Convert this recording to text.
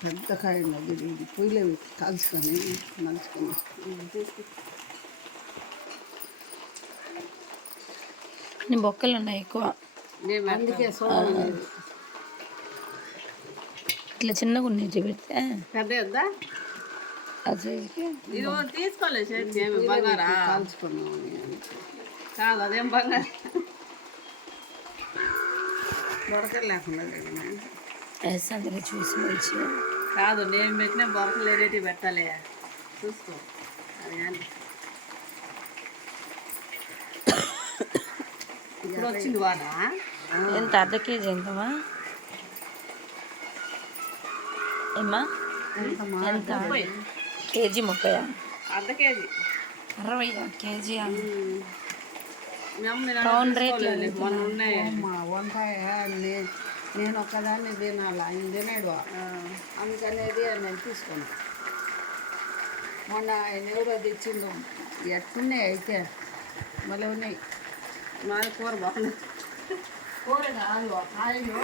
పెద్ద కాయ ఉన్నది ఇది పొయ్యిలో కాల్చుకొని మలుచుకొని తీసుకు నీ బొక్కలు ఉన్నాయి ఎక్కువ, అందుకే సోమది ఇట్లా చిన్నగా ఉన్నాయి పెడితే పెద్ద వద్దా అది ఇది తీసుకోలేదు చేతి ఏమి బంగారా కాల్చుకున్నాం కాదు అదేం బంగారు బొడకలు లేకుండా వేస్తాను చూసి మంచి కాదు నేను పెట్టిన బొరకలు ఏదైతే పెట్టాలి చూసుకో అది కానీ ఇప్పుడు వచ్చింది వాన ఎంత అర్ధ కేజీ ఎంతమా ఏమ్మా ఎంత కేజీ 30, అర్ధ కేజీ 60 కేజీ టౌన్ రేట్ మొన్న ఉన్నాయి వంకాయ నేను ఒక్కదాన్ని తినాలి ఆయన తినాడు అందుకనేది నేను తీసుకున్నాను మొన్న ఆయన ఎవరో తెచ్చిండు ఎట్టున్నాయి అయితే మళ్ళీ ఉన్నాయి మాది కూర బాగుంది కూర కాదు కాయలు